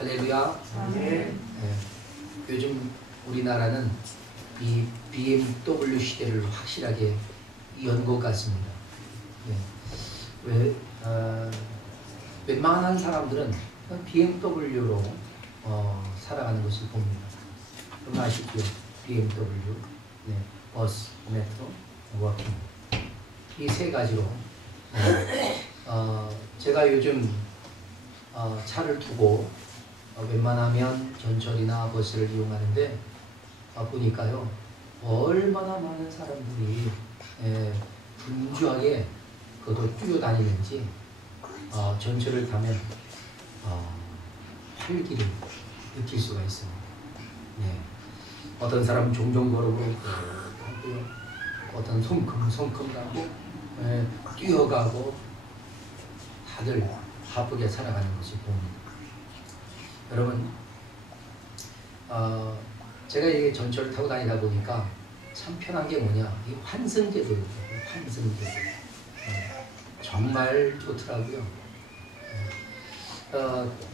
할렐루야. 네. 요즘 우리나라는 이 BMW 시대를 확실하게 연 것 같습니다. 네. 웬만한 사람들은 BMW로 살아가는 것을 봅니다. 여러분 아시죠? BMW, 네. 버스, 메트로, 워킹, 이 세 가지로 제가 요즘 차를 두고 웬만하면 전철이나 버스를 이용하는데 보니까요 얼마나 많은 사람들이 분주하게 그것도 뛰어다니는지 전철을 타면 활기를 느낄 수가 있습니다. 네. 어떤 사람은 종종 걸어오고 어떤 성큼 가고 뛰어가고 다들 바쁘게 살아가는 것을 봅니다. 여러분 제가 이게 전철을 타고 다니다 보니까 참 편한 게 뭐냐, 이 환승제도예요. 환승제도 정말 좋더라고요.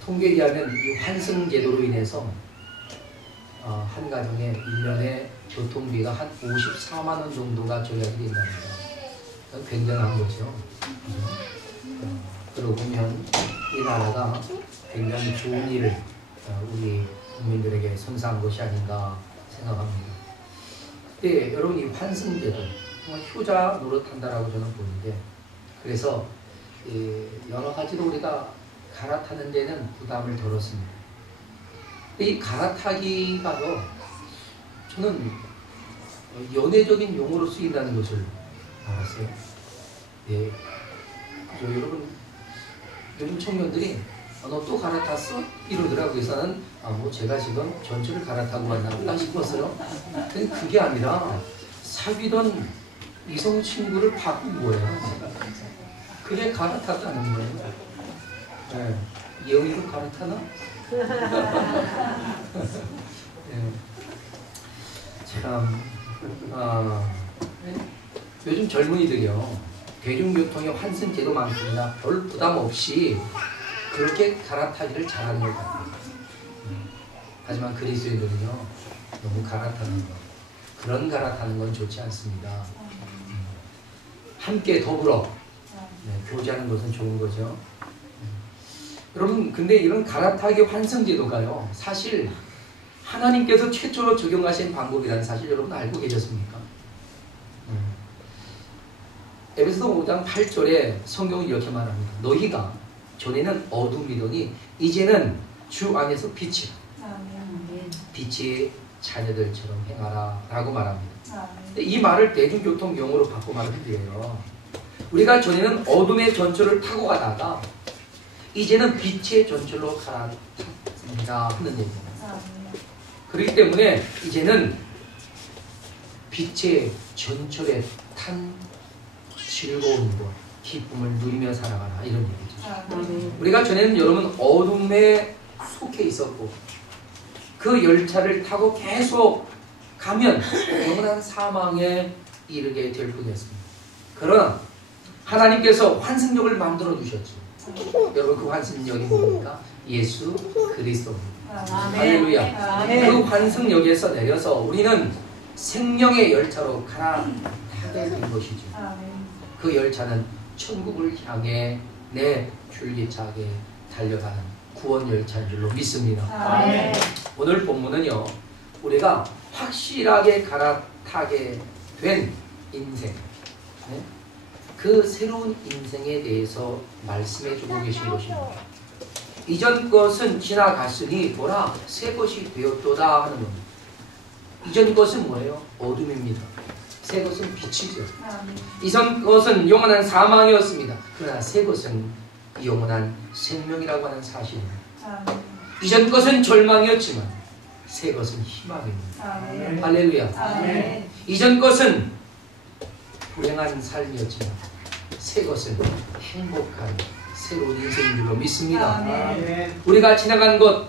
통계에 의하면 이 환승제도로 인해서 한 가정에 1년에 교통비가 한 54만 원 정도가 절약이 된답니다. 굉장한 거죠. 그러고 보면 이 나라가 굉장히 좋은 일을 우리 국민들에게 선사한 것이 아닌가 생각합니다. 근데 여러분 이 환승제도 정말 효자 노릇한다라고 저는 보는데, 그래서 여러 가지로 우리가 갈아타는 데는 부담을 덜었습니다. 이 갈아타기가요 저는 연애적인 용어로 쓰인다는 것을 알았어요. 예. 그래서 여러분 요즘 청년들이 너 또 갈아탔어? 이러더라고요. 그래서 나는 뭐 제가 지금 전철을 갈아타고 왔나 싶었어요. 근데 그게 아니라 사귀던 이성 친구를 바꾼 거예요. 그게 갈아탔다는 거예요. 네. 예언이도 갈아타나? 네. 참 요즘 젊은이들이요 대중교통의 환승제도만큼이나 별 부담 없이 그렇게 갈아타기를 잘하는 것 같아요. 하지만 그리스도인들은요 너무 갈아타는 것, 그런 갈아타는 건 좋지 않습니다. 함께 더불어 교제하는 것은 좋은 거죠. 여러분 근데 이런 갈아타기 환승제도가요 사실 하나님께서 최초로 적용하신 방법이라는 사실 여러분 알고 계셨습니까? 에베소서 5장 8절에 성경은 이렇게 말합니다. 너희가 전에는 어둠이더니 이제는 주 안에서 빛이라. 빛의 자녀들처럼 행하라 라고 말합니다. 이 말을 대중교통 용어로 바꿔 말하면 돼요. 우리가 전에는 어둠의 전철을 타고 가다가 이제는 빛의 전철로 갈아탔습니다 하는 얘기입니다. 그렇기 때문에 이제는 빛의 전철에 탄 즐거운 것, 기쁨을 누리며 살아가라 이런 얘기죠. 우리가 전에는 여러분 어둠에 속해 있었고 그 열차를 타고 계속 가면 영원한 사망에 이르게 될 뿐이었습니다. 그러나 하나님께서 환승역을 만들어 주셨죠. 여러분 그 환승역이 뭡니까? 예수 그리스도입니다. 할렐루야. 그 환승역에서 내려서 우리는 생명의 열차로 갈아타게 된 것이죠. 그 열차는 천국을 향해 내 줄기차게 달려가는 구원 열차인 줄로 믿습니다. 오늘 본문은요 우리가 확실하게 갈아타게 된 인생, 그 새로운 인생에 대해서 말씀해 주고 계신 것입니다. 이전 것은 지나갔으니 보라 새 것이 되었도다 하는 겁니다. 이전 것은 뭐예요? 어둠입니다. 새 것은 빛이죠. 이전 것은 영원한 사망이었습니다. 그러나 새 것은 영원한 생명이라고 하는 사실입니다. 이전 것은 절망이었지만 새 것은 희망입니다. 할렐루야. 이전 것은 불행한 삶이었지만 새 것은 행복한 새로운 인생인 줄로 믿습니다. 우리가 지나간 것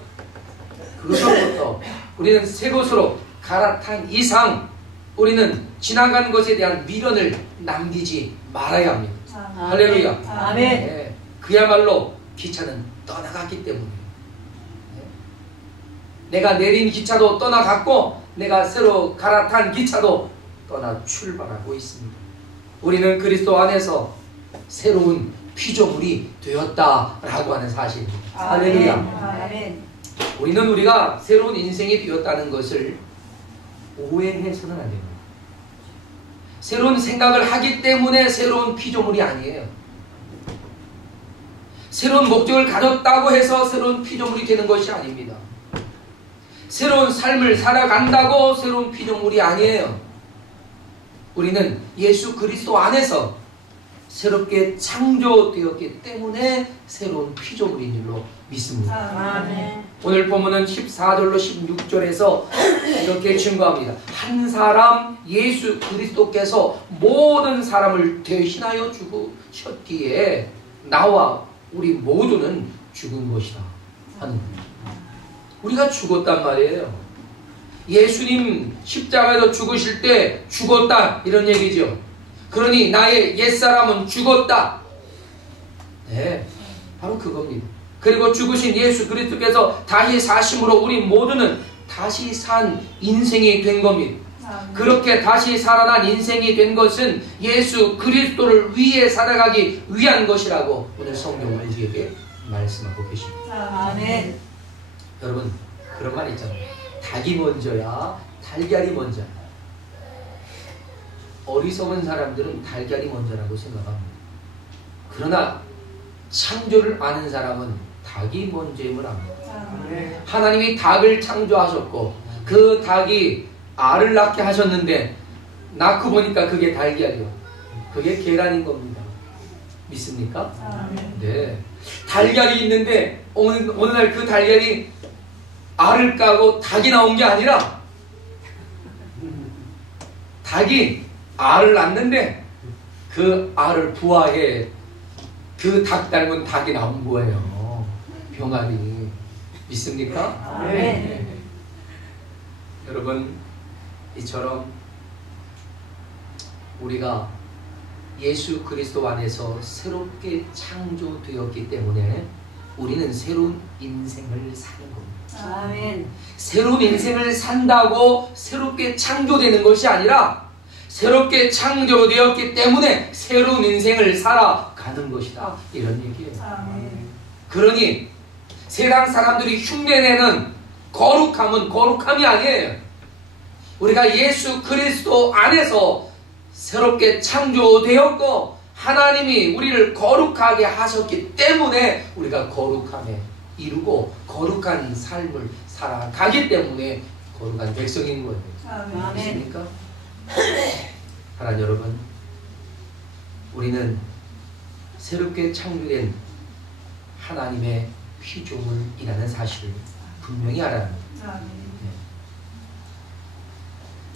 그것으로부터 우리는 새 것으로 갈아탄 이상 우리는 지나간 것에 대한 미련을 남기지 말아야 합니다. 할렐루야. 아멘. 네, 그야말로 기차는 떠나갔기 때문에 내가 내린 기차도 떠나갔고 내가 새로 갈아탄 기차도 떠나 출발하고 있습니다. 우리는 그리스도 안에서 새로운 피조물이 되었다라고 하는 사실입니다. 할렐루야. 아멘. 우리는 우리가 새로운 인생이 되었다는 것을 오해해서는 안 됩니다. 새로운 생각을 하기 때문에 새로운 피조물이 아니에요. 새로운 목적을 가졌다고 해서 새로운 피조물이 되는 것이 아닙니다. 새로운 삶을 살아간다고 새로운 피조물이 아니에요. 우리는 예수 그리스도 안에서 새롭게 창조되었기 때문에 새로운 피조물인 줄로 믿습니다. 아멘. 오늘 본문은 14절로 16절에서 이렇게 증거합니다. 한 사람 예수 그리스도께서 모든 사람을 대신하여 죽으셨기에 나와 우리 모두는 죽은 것이다 하는 겁니다. 우리가 죽었단 말이에요. 예수님 십자가에서 죽으실 때 죽었다 이런 얘기죠. 그러니 나의 옛사람은 죽었다. 네, 바로 그겁니다. 그리고 죽으신 예수 그리스도께서 다시 사심으로 우리 모두는 다시 산 인생이 된 겁니다. 그렇게 다시 살아난 인생이 된 것은 예수 그리스도를 위해 살아가기 위한 것이라고 오늘 성경은 우리에게 말씀하고 계십니다. 아멘. 여러분 그런 말 있잖아요. 닭이 먼저야 달걀이 먼저야. 어리석은 사람들은 달걀이 먼저라고 생각합니다. 그러나 창조를 아는 사람은 닭이 먼저임을 압니다. 하나님이 닭을 창조하셨고 그 닭이 알을 낳게 하셨는데 낳고 보니까 그게 달걀이요. 그게 계란인 겁니다. 믿습니까? 네. 달걀이 있는데 어느 날 그 달걀이 알을 까고 닭이 나온 게 아니라 닭이 알을 낳는데 그 알을 부화해 그 닭 닮은 닭이 나온 거예요. 병아리. 믿습니까? 네. 여러분 이처럼 우리가 예수 그리스도 안에서 새롭게 창조되었기 때문에 우리는 새로운 인생을 사는 겁니다. 아멘. 새로운 인생을 산다고 새롭게 창조되는 것이 아니라 새롭게 창조되었기 때문에 새로운 인생을 살아가는 것이다. 이런 얘기예요. 아멘. 그러니 세상 사람들이 흉내내는 거룩함은 거룩함이 아니에요. 우리가 예수 그리스도 안에서 새롭게 창조되었고 하나님이 우리를 거룩하게 하셨기 때문에 우리가 거룩함에 이루고 거룩한 삶을 살아가기 때문에 거룩한 백성인 거예요. 아멘입니까? 사랑하는 여러분, 우리는 새롭게 창조된 하나님의 피조물이라는 사실을 분명히 알아야 합니다.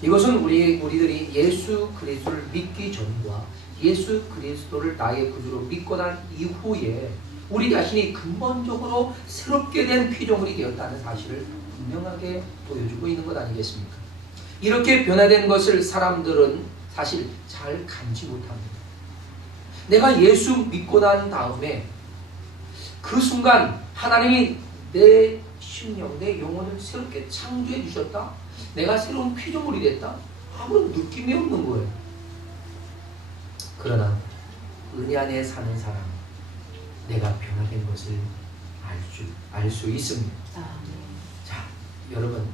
이것은 우리들이 예수 그리스도를 믿기 전과 예수 그리스도를 나의 구주로 믿고 난 이후에 우리 자신이 근본적으로 새롭게 된 피조물이 되었다는 사실을 분명하게 보여주고 있는 것 아니겠습니까? 이렇게 변화된 것을 사람들은 사실 잘 감지 못합니다. 내가 예수 믿고 난 다음에 그 순간 하나님이 내 심령, 내 영혼을 새롭게 창조해 주셨다? 내가 새로운 피조물이 됐다? 아무런 느낌이 없는 거예요. 그러나 은혜 안에 사는 사람은 내가 변화된 것을 알 수 있습니다. 자, 여러분,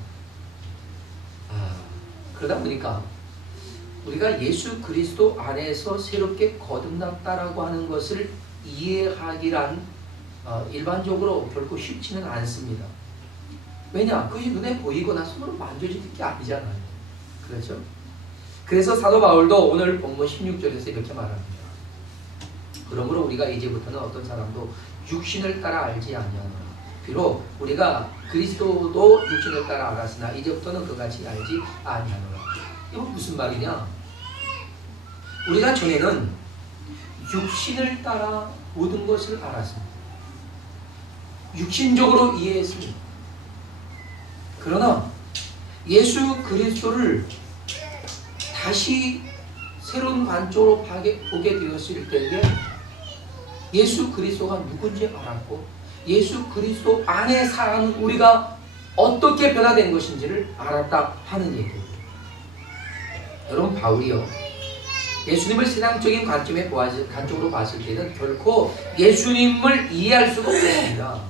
그러다 보니까 우리가 예수 그리스도 안에서 새롭게 거듭났다라고 하는 것을 이해하기란 일반적으로 결코 쉽지는 않습니다. 왜냐? 그것이 눈에 보이거나 손으로 만져질 게 아니잖아요. 그렇죠? 그래서 사도 바울도 오늘 본문 16절에서 이렇게 말합니다. 그러므로 우리가 이제부터는 어떤 사람도 육신을 따라 알지 아니하노라. 비록 우리가 그리스도도 육신을 따라 알았으나 이제부터는 그같이 알지 아니하노라. 이건 무슨 말이냐? 우리가 전에는 육신을 따라 모든 것을 알았습니다. 육신적으로 이해했습니다. 그러나 예수 그리스도를 다시 새로운 관점으로 보게 되었을 때에 예수 그리스도가 누군지 알았고 예수 그리스도 안에 사는 우리가 어떻게 변화된 것인지를 알았다 하는 얘기예요. 여러분, 바울이요, 예수님을 신앙적인 관점으로 봤을 때는 결코 예수님을 이해할 수가 없었습니다.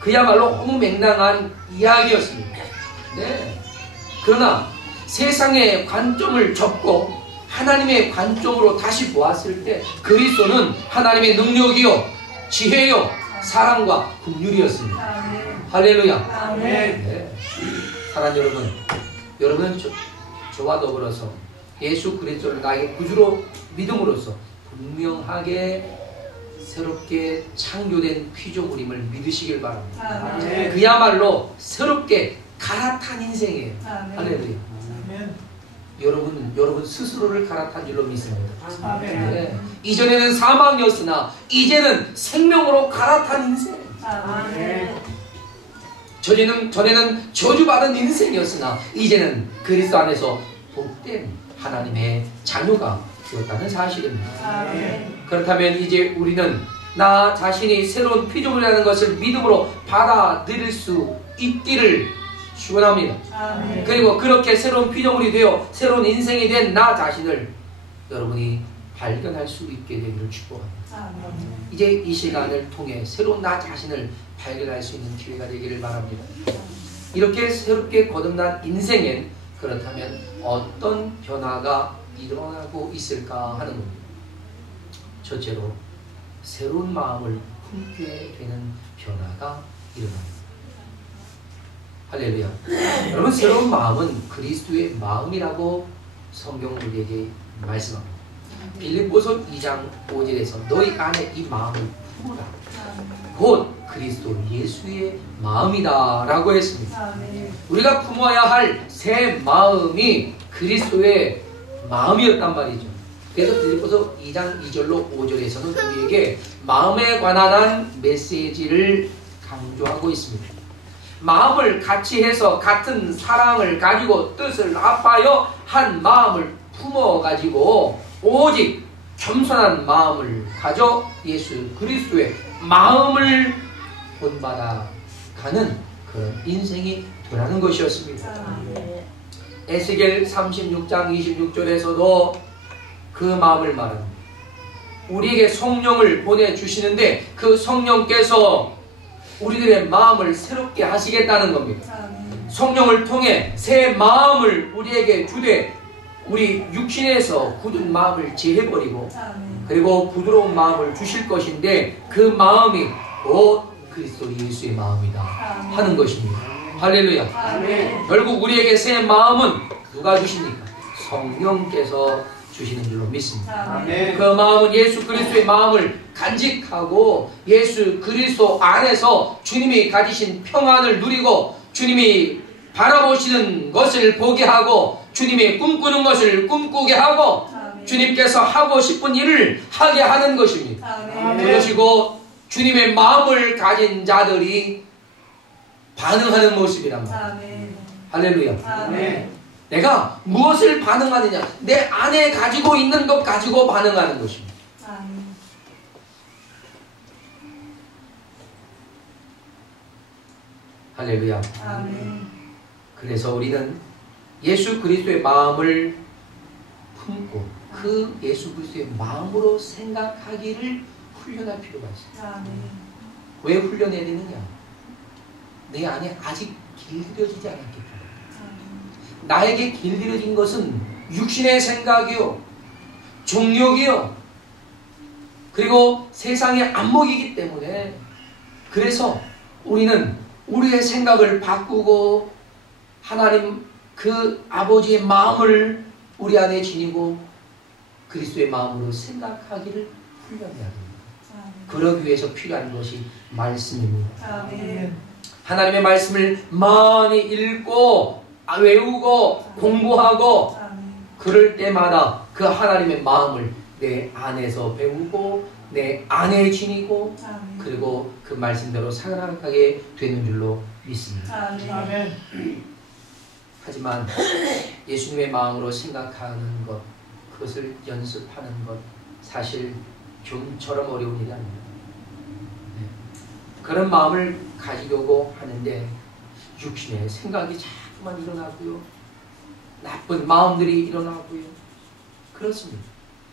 그야말로 너무 맹랑한 이야기였습니다. 네. 그러나 세상의 관점을 접고 하나님의 관점으로 다시 보았을 때 그리스도는 하나님의 능력이요, 지혜요, 사랑과 긍휼이었습니다. 할렐루야. 네. 사랑하는 여러분, 여러분은 저와 더불어서 예수 그리스도를 나에게 구주로 믿음으로써 분명하게 새롭게 창조된 피조물임을 믿으시길 바랍니다. 그야말로 새롭게 갈아탄 인생이에요. 할렐루야. 여러분 스스로를 갈아탄 줄로 믿습니다. 네. 이전에는 사망이었으나 이제는 생명으로 갈아탄 인생. 전에는 저주받은 인생이었으나 이제는 그리스도 안에서 복된 하나님의 자녀가 되었다는 사실입니다. 그렇다면 이제 우리는 나 자신이 새로운 피조물이라는 것을 믿음으로 받아들일 수 있기를 축원합니다. 그리고 그렇게 새로운 피조물이 되어 새로운 인생이 된 나 자신을 여러분이 발견할 수 있게 되기를 축복합니다. 이제 이 시간을 통해 새로운 나 자신을 발견할 수 있는 기회가 되기를 바랍니다. 이렇게 새롭게 거듭난 인생엔 그렇다면 어떤 변화가 일어나고 있을까 하는 겁니다. 첫째로 새로운 마음을 품게 되는 변화가 일어납니다. 할렐루야. 여러분, 새로운 마음은 그리스도의 마음이라고 성경은 우리에게 말씀합니다. 빌립보서 2장 5절에서 너희 안에 이 마음을 품으라. 곧 그리스도 예수의 마음이다 라고 했습니다. 우리가 품어야 할 새 마음이 그리스도의 마음이었단 말이죠. 그래서 빌립보서 2장 2절로 5절에서는 우리에게 마음에 관한 메시지를 강조하고 있습니다. 마음을 같이 해서 같은 사랑을 가지고 뜻을 합하여 한 마음을 품어가지고 오직 겸손한 마음을 가져 예수 그리스도의 마음을 본받아 가는 그런 인생이 되라는 것이었습니다. 에스겔 36장 26절에서도 그 마음을 말합니다. 우리에게 성령을 보내주시는데 그 성령께서 우리들의 마음을 새롭게 하시겠다는 겁니다. 성령을 통해 새 마음을 우리에게 주되 우리 육신에서 굳은 마음을 제해버리고 그리고 부드러운 마음을 주실 것인데 그 마음이 곧 그리스도 예수의 마음이다 하는 것입니다. 할렐루야. 결국 우리에게 새 마음은 누가 주십니까? 성령께서 주시는 줄로 믿습니다. 그 마음은 예수 그리스도의 마음을 간직하고 예수 그리스도 안에서 주님이 가지신 평안을 누리고 주님이 바라보시는 것을 보게 하고 주님이 꿈꾸는 것을 꿈꾸게 하고 주님께서 하고 싶은 일을 하게 하는 것입니다. 그것이고 주님의 마음을 가진 자들이 반응하는 모습이랍니다. 할렐루야. 내가 무엇을 반응하느냐, 내 안에 가지고 있는 것 가지고 반응하는 것입니다. 할렐루야. 그래서 우리는 예수 그리스도의 마음을 품고 그 예수 그리스도의 마음으로 생각하기를 훈련할 필요가 있습니다. 왜 훈련해야 되느냐? 내 안에 아직 길들여지지 않았기 때문에. 나에게 길들여진 것은 육신의 생각이요, 정욕이요, 그리고 세상의 안목이기 때문에 그래서 우리는 우리의 생각을 바꾸고 하나님 그 아버지의 마음을 우리 안에 지니고 그리스도의 마음으로 생각하기를 훈련해야 됩니다. 그러기 위해서 필요한 것이 말씀입니다. 하나님의 말씀을 많이 읽고 외우고 공부하고 그럴 때마다 그 하나님의 마음을 내 안에서 배우고 내 안에 지니고 그리고 그 말씀대로 살아가게 되는 줄로 믿습니다. 하지만 예수님의 마음으로 생각하는 것, 그것을 연습하는 것 사실 좀처럼 어려운 일이 아닙니다. 그런 마음을 가지려고 하는데 육신의 생각이 자꾸만 일어나고요. 나쁜 마음들이 일어나고요. 그렇습니다.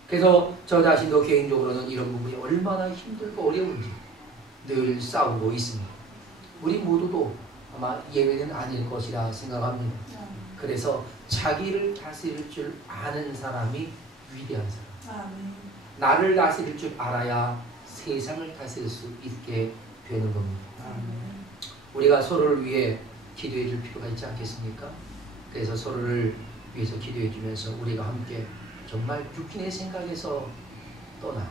그래서 저 자신도 개인적으로는 이런 부분이 얼마나 힘들고 어려운지 늘 싸우고 있습니다. 우리 모두도 아마 예외는 아닐 것이라 생각합니다. 그래서 자기를 다스릴 줄 아는 사람이 위대한 사람. 나를 다스릴 줄 알아야 세상을 다스릴 수 있게 되는 겁니다. 우리가 서로를 위해 기도해 줄 필요가 있지 않겠습니까? 그래서 서로를 위해서 기도해 주면서 우리가 함께 정말 육신의 생각에서 떠나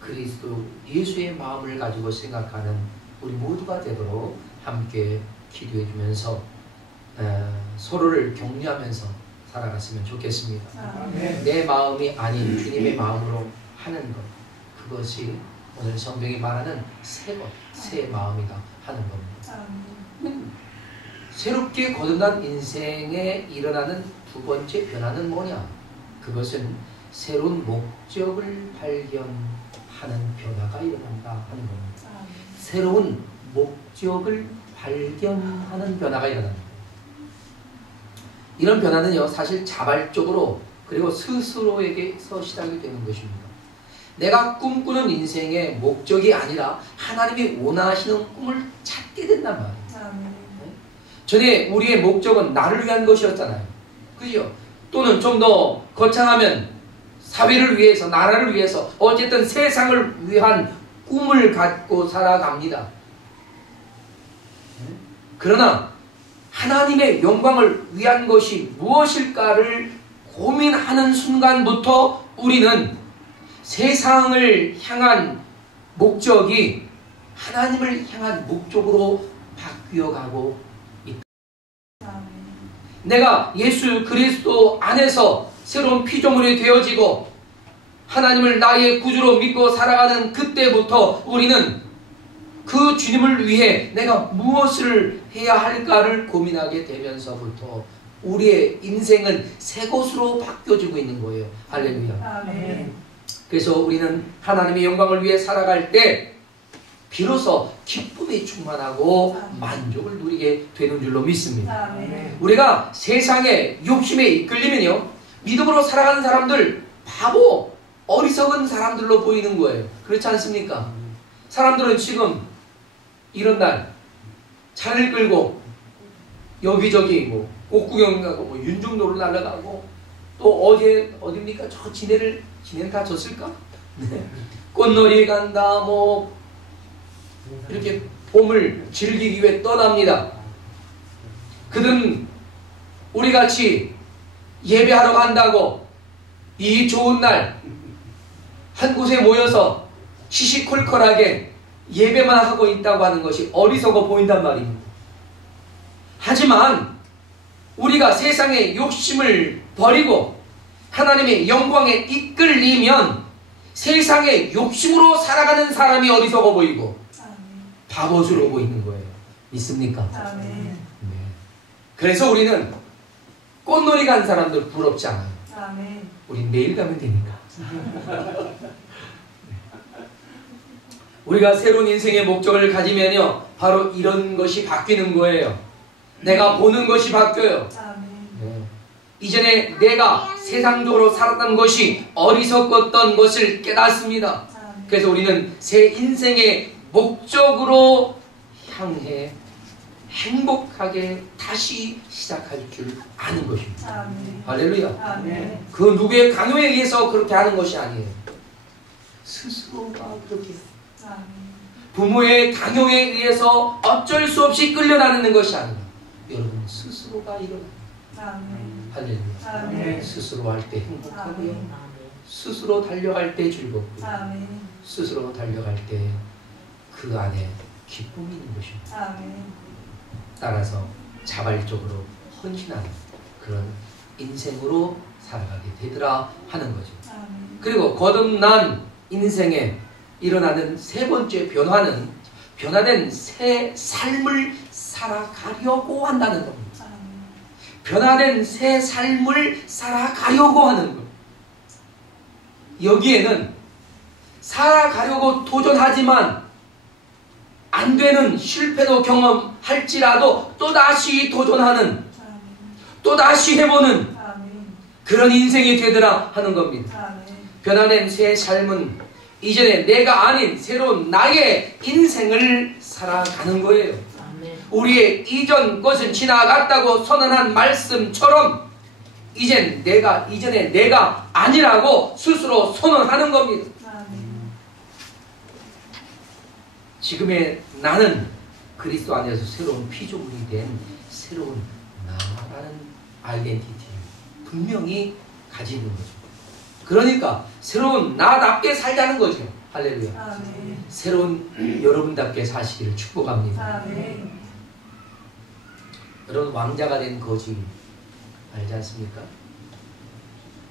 그리스도 예수의 마음을 가지고 생각하는 우리 모두가 되도록 함께 기도해 주면서 서로를 격려하면서 살아갔으면 좋겠습니다. 내 마음이 아닌 주님의 마음으로 하는 것, 그것이 오늘 성경이 말하는 새 것, 새 마음이다 하는 겁니다. 새롭게 거듭난 인생에 일어나는 두 번째 변화는 뭐냐? 그것은 새로운 목적을 발견하는 변화가 일어난다 하는 겁니다. 새로운 목적을 발견하는 변화가 일어납니다. 이런 변화는요, 사실 자발적으로 그리고 스스로에게서 시작이 되는 것입니다. 내가 꿈꾸는 인생의 목적이 아니라 하나님이 원하시는 꿈을 찾게 된단 말이에요. 전에 우리의 목적은 나를 위한 것이었잖아요. 그죠? 또는 좀 더 거창하면 사회를 위해서, 나라를 위해서, 어쨌든 세상을 위한 꿈을 갖고 살아갑니다. 그러나 하나님의 영광을 위한 것이 무엇일까를 고민하는 순간부터 우리는 세상을 향한 목적이 하나님을 향한 목적으로 바뀌어가고 있다. 내가 예수 그리스도 안에서 새로운 피조물이 되어지고 하나님을 나의 구주로 믿고 살아가는 그때부터 우리는 그 주님을 위해 내가 무엇을 해야 할까를 고민하게 되면서부터 우리의 인생은 새 것으로 바뀌어지고 있는 거예요. 할렐루야. 아멘. 그래서 우리는 하나님의 영광을 위해 살아갈 때 비로소 기쁨이 충만하고 만족을 누리게 되는 줄로 믿습니다. 아멘. 우리가 세상의 욕심에 이끌리면요, 믿음으로 살아가는 사람들 바보, 어리석은 사람들로 보이는 거예요. 그렇지 않습니까? 사람들은 지금 이런 날 차를 끌고 여기저기 뭐 꽃구경 가고 뭐 윤중로를 날아가고 또 어디입니까? 저 지네는 다 졌을까? 네. 꽃놀이 간다 뭐 이렇게 봄을 즐기기 위해 떠납니다. 그들은 우리같이 예배하러 간다고 이 좋은 날 한 곳에 모여서 시시콜콜하게 예배만 하고 있다고 하는 것이 어리석어 보인단 말입니다. 하지만 우리가 세상의 욕심을 버리고 하나님의 영광에 이끌리면 세상의 욕심으로 살아가는 사람이 어리석어 보이고 바보스러워 보이는 거예요. 믿습니까? 네. 그래서 우리는 꽃놀이 간 사람들 부럽지 않아요. 우린 내일 가면 되니까. 우리가 새로운 인생의 목적을 가지면요, 바로 이런 것이 바뀌는 거예요. 내가 보는 것이 바뀌어요. 네. 이전에 내가 세상적으로 살았던 것이 어리석었던 것을 깨닫습니다. 그래서 우리는 새 인생의 목적으로 향해 행복하게 다시 시작할 줄 아는 것입니다. 할렐루야. 그 누구의 강요에 의해서 그렇게 하는 것이 아니에요. 스스로가 그렇게 부모의 강요에 의해서 어쩔 수 없이 끌려다니는 것이 아니라 여러분 스스로가 일어납니다. 할렐루야. 스스로 할 때 행복하고요. 스스로 달려갈 때 즐겁고요. 스스로 달려갈 때 그 안에 기쁨이 있는 것입니다. 따라서 자발적으로 헌신하는 그런 인생으로 살아가게 되더라 하는 거죠. 그리고 거듭난 인생에 일어나는 세 번째 변화는 변화된 새 삶을 살아가려고 한다는 겁니다. 변화된 새 삶을 살아가려고 하는 것. 여기에는 살아가려고 도전하지만 안 되는 실패도 경험할지라도 또다시 도전하는, 또다시 해보는 그런 인생이 되더라 하는 겁니다. 변화된 새 삶은 이전에 내가 아닌 새로운 나의 인생을 살아가는 거예요. 우리의 이전 것은 지나갔다고 선언한 말씀처럼 이전에 내가 아니라고 스스로 선언하는 겁니다. 지금의 나는 그리스도 안에서 새로운 피조물이 된 새로운 나라는 아이덴티티 분명히 가지는 거죠. 그러니까 새로운 나답게 살자는 거죠. 할렐루야. 새로운 여러분답게 사시기를 축복합니다. 여러분, 왕자가 된 거지 알지 않습니까?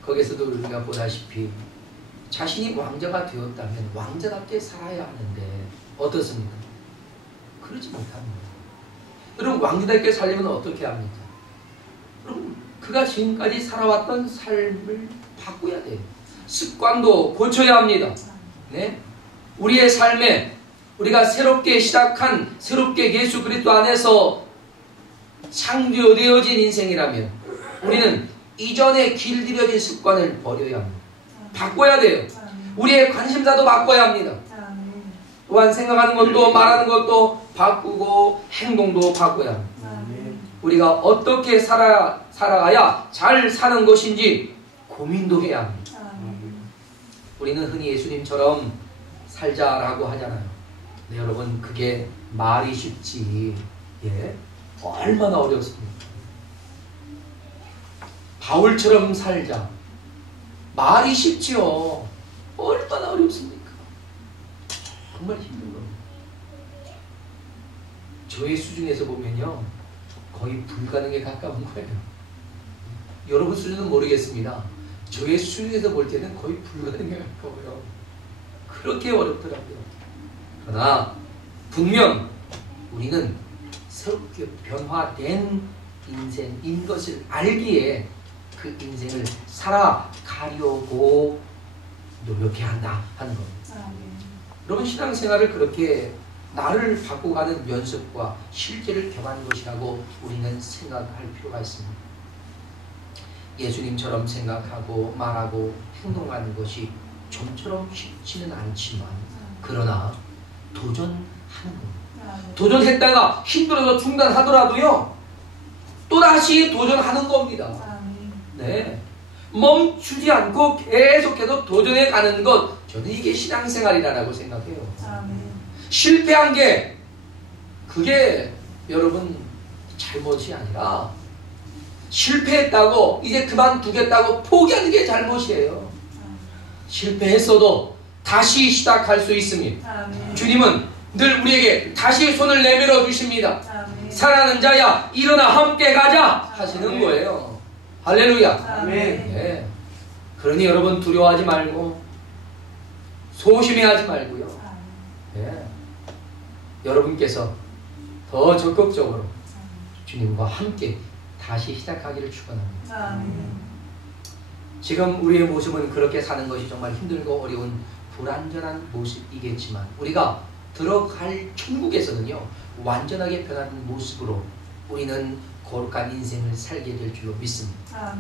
거기서도 우리가 보다시피 자신이 왕자가 되었다면 왕자답게 살아야 하는데 어떻습니까? 그러지 못합니다. 여러분, 왕자답게 살려면 어떻게 합니까? 여러분, 그가 지금까지 살아왔던 삶을 바꿔야 돼요. 습관도 고쳐야 합니다. 네? 우리의 삶에 우리가 새롭게 시작한, 새롭게 예수 그리스도 안에서 창조되어진 인생이라면 우리는 이전에 길들여진 습관을 버려야 합니다. 바꿔야 돼요. 우리의 관심사도 바꿔야 합니다. 또한 생각하는 것도 말하는 것도 바꾸고 행동도 바꿔야 합니다. 우리가 어떻게 살아가야 잘 사는 것인지 고민도 해야 합니다. 우리는 흔히 예수님처럼 살자라고 하잖아요. 네, 여러분, 그게 말이 쉽지, 예? 얼마나 어렵습니까? 바울처럼 살자. 말이 쉽지요. 얼마나 어렵습니까? 정말 힘든 겁니다. 저의 수준에서 보면요, 거의 불가능에 가까운 거예요. 여러분 수준은 모르겠습니다. 저의 수준에서 볼 때는 거의 불가능에 가까워요. 그렇게 어렵더라고요. 그러나 분명 우리는 새롭게 변화된 인생인 것을 알기에 그 인생을 살아가려고 노력해야 한다 하는 겁니다. 여러분, 신앙생활을 그렇게 나를 바꿔가는 연습과 실제를 겸한 것이라고 우리는 생각할 필요가 있습니다. 예수님처럼 생각하고 말하고 행동하는 것이 좀처럼 쉽지는 않지만 그러나 도전하는 겁니다. 도전했다가 힘들어서 중단하더라도요, 또다시 도전하는 겁니다. 네, 멈추지 않고 계속해서 도전해 가는 것, 저는 이게 신앙생활이라고 생각해요. 실패한 게 그게 여러분 잘못이 아니라 실패했다고 이제 그만두겠다고 포기하는 게 잘못이에요. 실패했어도 다시 시작할 수 있습니다. 주님은 늘 우리에게 다시 손을 내밀어 주십니다. 사랑하는 자야, 일어나 함께 가자 하시는 거예요. 할렐루야. 네. 그러니 여러분, 두려워하지 말고 소심해하지 말고요. 네. 여러분께서 더 적극적으로 주님과 함께 다시 시작하기를 축원합니다. 지금 우리의 모습은 그렇게 사는 것이 정말 힘들고 어려운 불완전한 모습이겠지만 우리가 들어갈 천국에서는요, 완전하게 변하는 모습으로 우리는 거룩한 인생을 살게 될 줄로 믿습니다.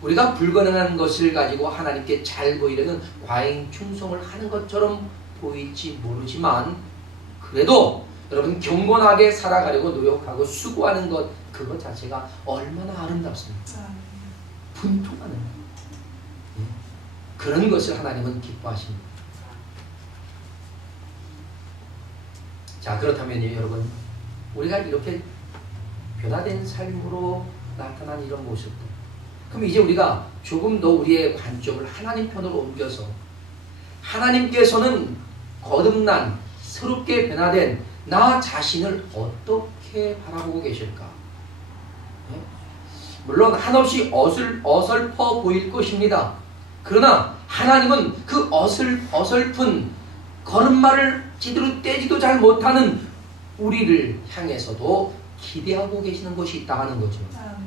우리가 불가능한 것을 가지고 하나님께 잘 보이려는 과잉 충성을 하는 것처럼 보일지 모르지만 그래도 여러분, 경건하게 살아가려고 노력하고 수고하는 것, 그것 자체가 얼마나 아름답습니까? 분통하는 그런 것을 하나님은 기뻐하십니다. 자, 그렇다면요, 여러분, 우리가 이렇게 변화된 삶으로 나타난 이런 모습들, 그럼 이제 우리가 조금 더 우리의 관점을 하나님 편으로 옮겨서 하나님께서는 거듭난 새롭게 변화된 나 자신을 어떻게 바라보고 계실까? 네? 물론 한없이 어설퍼 보일 것입니다. 그러나 하나님은 그 어설픈 걸음마를 제대로 떼지도 잘 못하는 우리를 향해서도 기대하고 계시는 것이 있다 하는 거죠.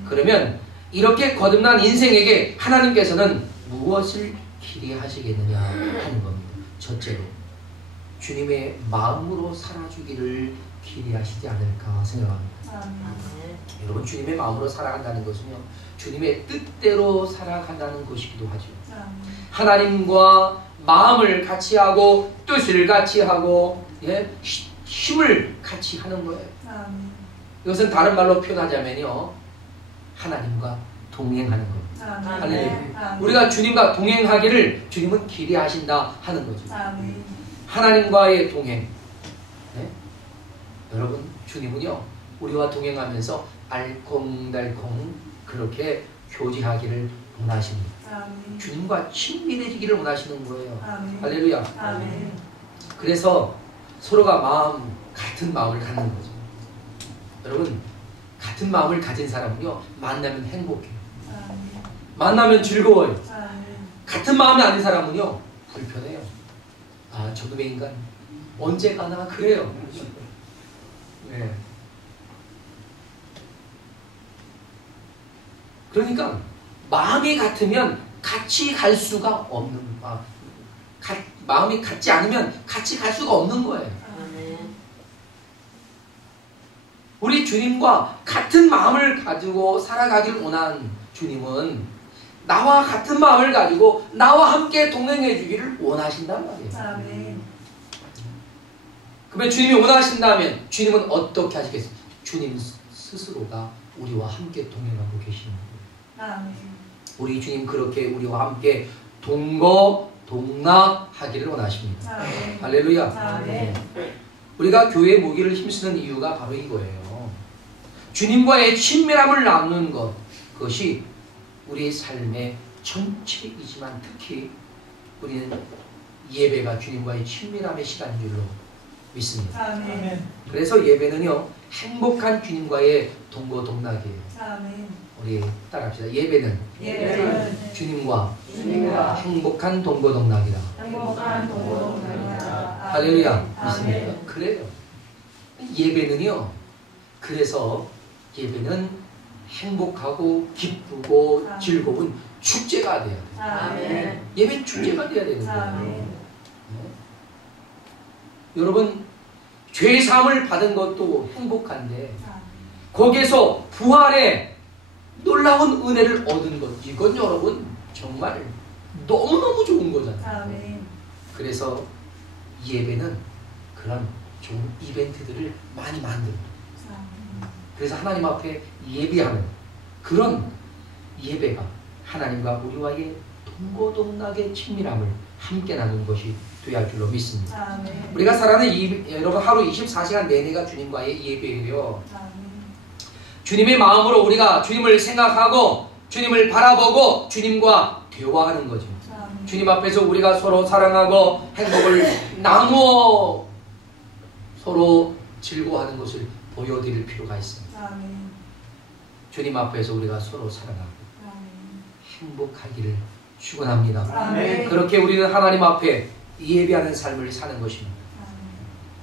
그러면 이렇게 거듭난 인생에게 하나님께서는 무엇을 기대하시겠느냐 하는 겁니다. 첫째로, 주님의 마음으로 살아주기를 기대하시지 않을까 생각합니다. 여러분, 주님의 마음으로 살아간다는 것은요, 주님의 뜻대로 살아간다는 것이기도 하죠. 하나님과 마음을 같이 하고 뜻을 같이 하고, 예, 힘을 같이 하는 거예요. 이것은 다른 말로 표현하자면요, 하나님과 동행하는 거예요. 할렐루야. 우리가 주님과 동행하기를 주님은 기대하신다 하는 거죠. 하나님과의 동행. 네? 여러분, 주님은요, 우리와 동행하면서 알콩달콩 그렇게 교제하기를 원하십니다. 주님과 친밀해지기를 원하시는 거예요. 할렐루야. 그래서 서로가 같은 마음을 갖는 거죠. 여러분, 같은 마음을 가진 사람은요, 만나면 행복해요. 만나면 즐거워요. 같은 마음이 아닌 사람은요, 불편해요. 아, 저놈의 인간 언제 가나 그래요. 네. 그러니까 마음이 같으면 같이 갈 수가 없는, 마음이 같지 않으면 같이 갈 수가 없는 거예요. 우리 주님과 같은 마음을 가지고 살아가길 원한 주님은 나와 같은 마음을 가지고 나와 함께 동행해 주기를 원하신단 말이에요. 그러면 주님이 원하신다면 주님은 어떻게 하시겠어요? 주님 스스로가 우리와 함께 동행하고 계시는 거예요. 우리 주님 그렇게 우리와 함께 동거동락하기를 원하십니다. 할렐루야. 우리가 교회의 모기를 힘쓰는 이유가 바로 이거예요. 주님과의 친밀함을 나누는 것, 그것이 우리의 삶의 전체이지만 특히 우리는 예배가 주님과의 친밀함의 시간인 줄로 믿습니다. 그래서 예배는요, 행복한 주님과의 동거동락이에요. 우리 따라합시다. 예배는 주님과 행복한 동거동락이다. 할렐루야. 믿습니까? 그래요. 예배는요, 그래서 예배는 행복하고 기쁘고 즐거운 축제가 돼야 돼요. 예배는 축제가 돼야 되는 거예요. 네. 여러분, 죄사함을 받은 것도 행복한데 거기에서 부활의 놀라운 은혜를 얻은 것, 이건 여러분 정말 너무너무 좋은 거잖아요. 그래서 예배는 그런 좋은 이벤트들을 많이 만듭니다. 그래서 하나님 앞에 예배하는 그런 예배가 하나님과 우리와의 동거동락의 친밀함을 함께 나누는 것이 되어야 할 줄로 믿습니다. 우리가 살아가는 여러분 하루 24시간 내내가 주님과의 예배예요. 주님의 마음으로 우리가 주님을 생각하고 주님을 바라보고 주님과 대화하는 거죠. 주님 앞에서 우리가 서로 사랑하고 행복을 나누어 서로 즐거워하는 것을 보여드릴 필요가 있습니다. 주님 앞에서 우리가 서로 사랑하고 행복하기를 축원합니다. 그렇게 우리는 하나님 앞에 예배하는 삶을 사는 것입니다.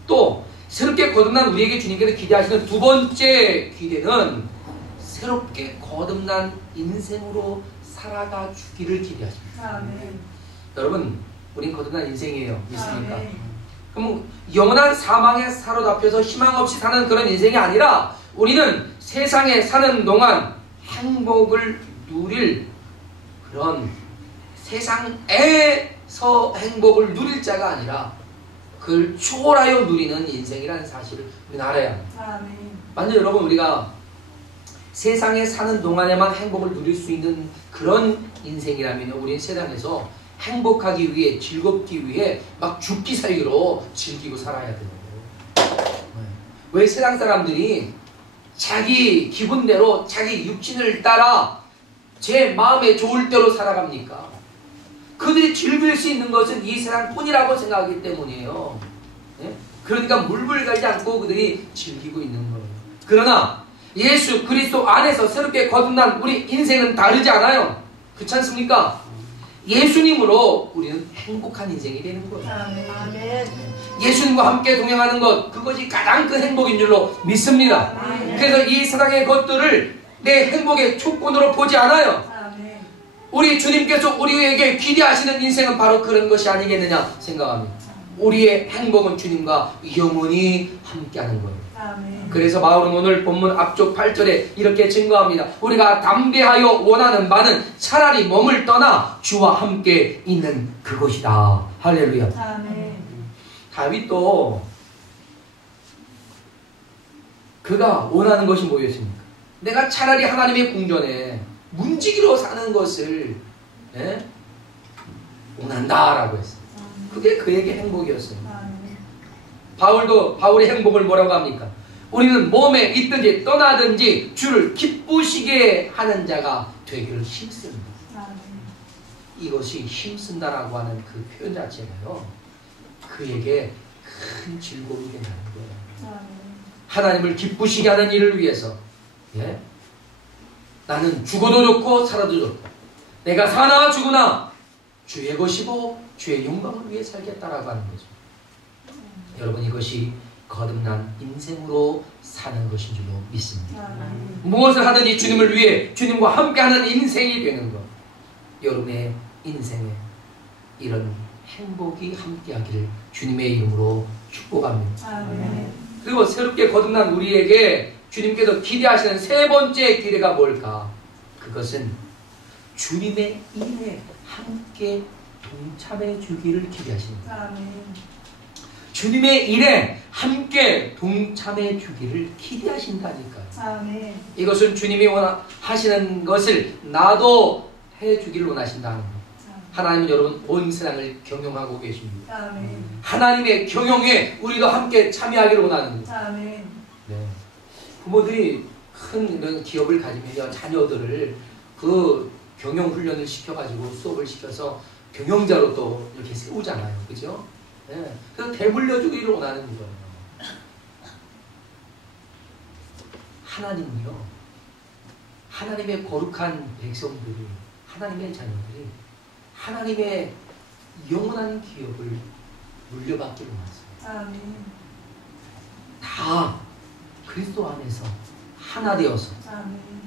또 새롭게 거듭난 우리에게 주님께서 기대하시는 두 번째 기대는 새롭게 거듭난 인생으로 살아가 주기를 기대하십니다. 여러분, 우린 거듭난 인생이에요. 믿습니까? 그럼 영원한 사망에 사로잡혀서 희망 없이 사는 그런 인생이 아니라 우리는 세상에 사는 동안 행복을 누릴 그런 세상에서 행복을 누릴 자가 아니라 그걸 초월하여 누리는 인생이라는 사실을 우리는 알아야 합니다. 만약 여러분 우리가 세상에 사는 동안에만 행복을 누릴 수 있는 그런 인생이라면 우리는 세상에서 행복하기 위해 즐겁기 위해 막 죽기 살기로 즐기고 살아야 돼요. 왜 세상 사람들이 자기 기분대로 자기 육신을 따라 제 마음에 좋을 대로 살아갑니까? 그들이 즐길 수 있는 것은 이 세상뿐이라고 생각하기 때문이에요. 네? 그러니까 물불 가지 않고 그들이 즐기고 있는 거예요. 그러나 예수 그리스도 안에서 새롭게 거듭난 우리 인생은 다르지 않아요. 그렇지 않습니까? 예수님으로 우리는 행복한 인생이 되는 거예요. 아멘. 예수님과 함께 동행하는 것, 그것이 가장 큰 행복인 줄로 믿습니다. 아멘. 그래서 이 세상의 것들을 내 행복의 조건으로 보지 않아요. 아멘. 우리 주님께서 우리에게 기대하시는 인생은 바로 그런 것이 아니겠느냐 생각합니다. 우리의 행복은 주님과 영원히 함께하는 거예요. 아멘. 그래서 바울은 오늘 본문 앞쪽 8절에 이렇게 증거합니다. 우리가 담대하여 원하는 바는 차라리 몸을 떠나 주와 함께 있는 그것이다. 할렐루야. 아멘. 다윗도 그가 원하는 것이 뭐였습니까? 내가 차라리 하나님의 궁전에 문지기로 사는 것을 원한다라고 했어요. 그게 그에게 행복이었어요. 바울의 행복을 뭐라고 합니까? 우리는 몸에 있든지 떠나든지 주를 기쁘시게 하는 자가 되기를 힘씁니다. 이것이 힘쓴다라고 하는 그 표현 자체가요, 그에게 큰 즐거움이 된다는 거예요. 하나님을 기쁘시게 하는 일을 위해서, 나는 죽어도 좋고 살아도 좋고 내가 사나 죽으나 주의 것이고 주의 영광을 위해 살겠다라고 하는 거죠. 여러분, 이것이 거듭난 인생으로 사는 것인 줄로 믿습니다. 무엇을 하든지 주님을 위해 주님과 함께하는 인생이 되는 것, 여러분의 인생에 이런 행복이 함께하기를 주님의 이름으로 축복합니다. 그리고 새롭게 거듭난 우리에게 주님께서 기대하시는 세 번째 기대가 뭘까? 그것은 주님의 일에 함께 동참해 주기를 기대하십니다. 주님의 일에 함께 동참해 주기를 기대하신다니까요. 이것은 주님이 하시는 것을 나도 해 주기를 원하신다는 것. 하나님은 여러분 온 세상을 경영하고 계십니다. 하나님의 경영에 우리도 함께 참여하기를 원하는 것. 네. 부모들이 큰 이런 기업을 가지면 자녀들을 그 경영 훈련을 시켜가지고 수업을 시켜서 경영자로 또 이렇게 세우잖아요. 그죠? 네. 그래서 대물려주기를 원하는 거예요. 하나님은요, 하나님의 거룩한 백성들이, 하나님의 자녀들이 하나님의 영원한 기업을 물려받기를 원하세요. 다 그리스도 안에서 하나 되어서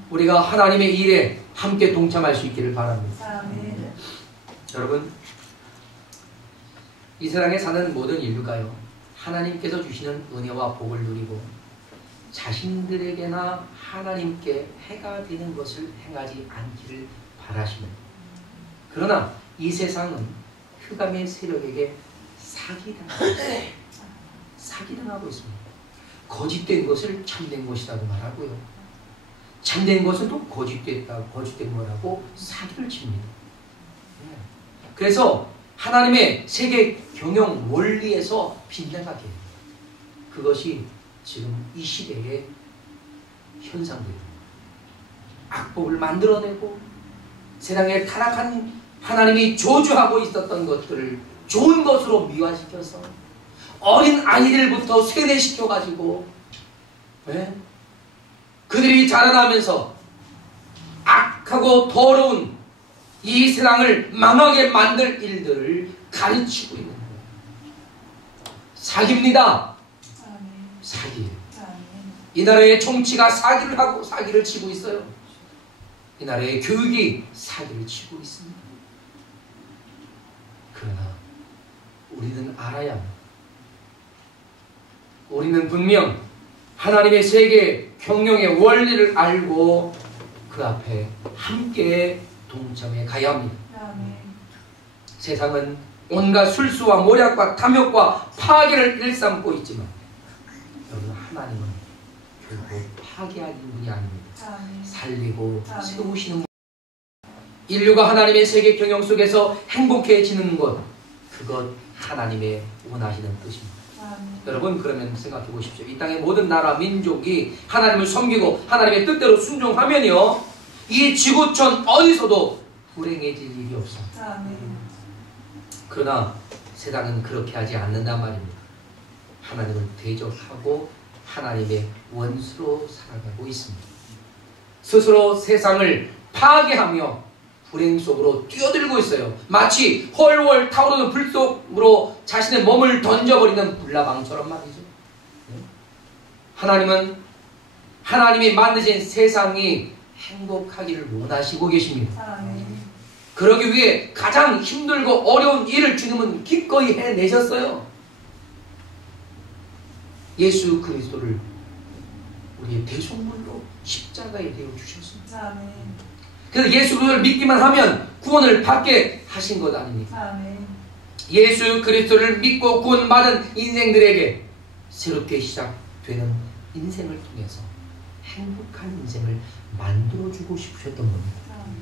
우리가 하나님의 일에 함께 동참할 수 있기를 바랍니다. 여러분, 이 세상에 사는 모든 인류가요, 하나님께서 주시는 은혜와 복을 누리고 자신들에게나 하나님께 해가 되는 것을 행하지 않기를 바라십니다. 그러나 이 세상은 흑암의 세력에게 사기당하고 있습니다. 거짓된 것을 참된 것이라고 말하고요, 참된 것은 또 거짓된 거라고 사기를 칩니다. 그래서 하나님의 세계 경영 원리에서 빗나가게 해요. 그것이 지금 이 시대의 현상들입니다. 악법을 만들어내고 세상에 타락한 하나님이 저주하고 있었던 것들을 좋은 것으로 미화시켜서 어린 아이들부터 세뇌시켜가지고 그들이 자라나면서 악하고 더러운 이 세상을 망하게 만들 일들을 가르치고 있는 거예요. 사기입니다. 사기. 이 나라의 정치가 사기를 하고 사기를 치고 있어요. 이 나라의 교육이 사기를 치고 있습니다. 그러나 우리는 알아야 합니다. 우리는 분명 하나님의 세계 경영의 원리를 알고 그 앞에 함께 동참해 가야 합니다. 세상은 온갖 술수와 모략과 탐욕과 파괴를 일삼고 있지만 여러분, 하나님은 결코 파괴하는 분이 아닙니다. 살리고 세우시는 분. 인류가 하나님의 세계 경영 속에서 행복해지는 것, 그것 하나님의 원하시는 뜻입니다. 여러분, 그러면 생각해 보십시오. 이 땅의 모든 나라 민족이 하나님을 섬기고 하나님의 뜻대로 순종하면요, 이 지구촌 어디서도 불행해질 일이 없습니다. 그러나 세상은 그렇게 하지 않는단 말입니다. 하나님을 대적하고 하나님의 원수로 살아가고 있습니다. 스스로 세상을 파괴하며 불행 속으로 뛰어들고 있어요. 마치 헐헐 타오르는 불 속으로 자신의 몸을 던져버리는 불나방처럼 말이죠. 하나님은 하나님이 만드신 세상이 행복하기를 원하시고 계십니다. 그러기 위해 가장 힘들고 어려운 일을 주님은 기꺼이 해내셨어요. 예수 그리스도를 우리의 대속물로 십자가에 대어 주셨습니다. 아멘. 그래서 예수 그리스도를 믿기만 하면 구원을 받게 하신 것 아닙니까? 아멘. 예수 그리스도를 믿고 구원받은 인생들에게 새롭게 시작되는 인생을 통해서 행복한 인생을 만들어주고 싶으셨던 겁니다. 아멘.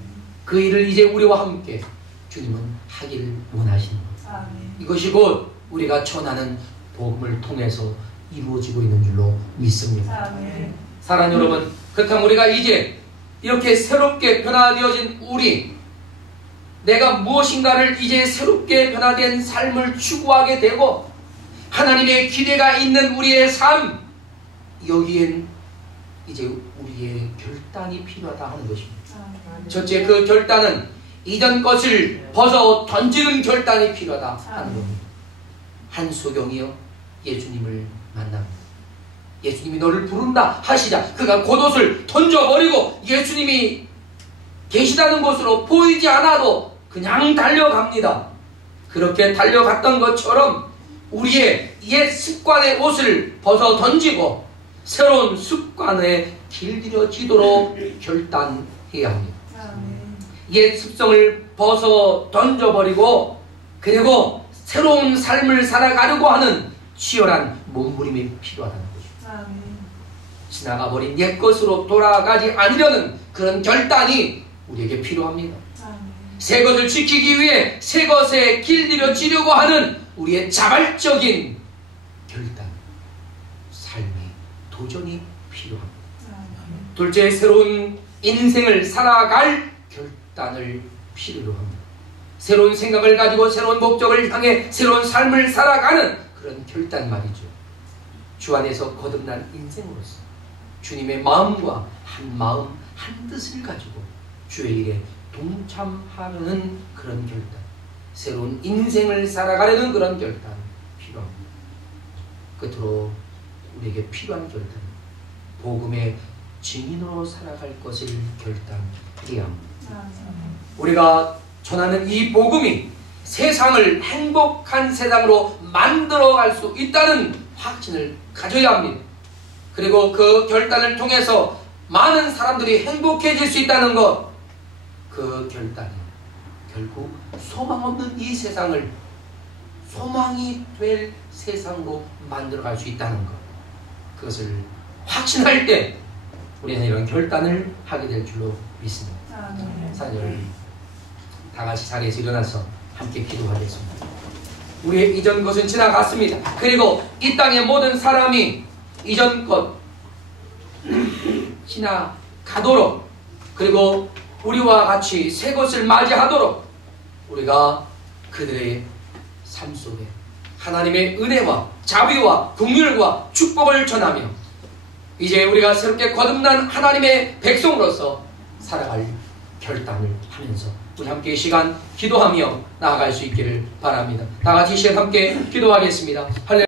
그 일을 이제 우리와 함께 주님은 하기를 원하시는 것. 아멘. 이것이 곧 우리가 전하는 복음을 통해서 이루어지고 있는 줄로 믿습니다. 아멘. 사랑하는 여러분, 그렇다면 우리가 이제 이렇게 새롭게 변화되어진 우리, 내가 무엇인가를 이제 새롭게 변화된 삶을 추구하게 되고 하나님의 기대가 있는 우리의 삶, 여기엔 이제 우리의 결단이 필요하다 하는 것입니다. 아멘. 첫째, 그 결단은 이전 것을 벗어 던지는 결단이 필요하다 하는 겁니다. 한소경이요, 예수님을 만납니다. 예수님이 너를 부른다 하시자 그가 겉옷을 던져버리고 예수님이 계시다는 곳으로 보이지 않아도 그냥 달려갑니다. 그렇게 달려갔던 것처럼 우리의 옛 습관의 옷을 벗어 던지고 새로운 습관에 길들여지도록 결단해야 합니다. 옛 습성을 벗어 던져버리고 그리고 새로운 삶을 살아가려고 하는 치열한 몸부림이 필요하다는 거죠. 지나가버린 옛 것으로 돌아가지 않으려는 그런 결단이 우리에게 필요합니다. 새 것을 지키기 위해 새 것에 길들여지려고 하는 우리의 자발적인 결단, 삶의 도전이 필요합니다. 둘째, 새로운 인생을 살아갈 결단을 필요로 합니다. 새로운 생각을 가지고 새로운 목적을 향해 새로운 삶을 살아가는 그런 결단 말이죠. 주 안에서 거듭난 인생으로서 주님의 마음과 한 마음, 한 뜻을 가지고 주의 일에 동참하려는 그런 결단, 새로운 인생을 살아가려는 그런 결단 필요합니다. 끝으로 우리에게 필요한 결단, 복음의 증인으로 살아갈 것을 결단해야 합니다. 우리가 전하는 이 복음이 세상을 행복한 세상으로 만들어갈 수 있다는 확신을 가져야 합니다. 그리고 그 결단을 통해서 많은 사람들이 행복해질 수 있다는 것, 그 결단이 결국 소망 없는 이 세상을 소망이 될 세상으로 만들어갈 수 있다는 것, 그것을 확신할 때 우리는 이런 결단을 하게 될 줄로 믿습니다. 사절 다 같이 자리에서 일어나서 함께 기도하겠습니다. 우리의 이전 것은 지나갔습니다. 그리고 이 땅의 모든 사람이 이전 것 지나가도록, 그리고 우리와 같이 새 것을 맞이하도록 우리가 그들의 삶 속에 하나님의 은혜와 자비와 긍휼과 축복을 전하며 이제 우리가 새롭게 거듭난 하나님의 백성으로서 살아갈 결단을 하면서 우리 함께 이 시간 기도하며 나아갈 수 있기를 바랍니다. 다 같이 이 시간 함께 기도하겠습니다. 할렐루야.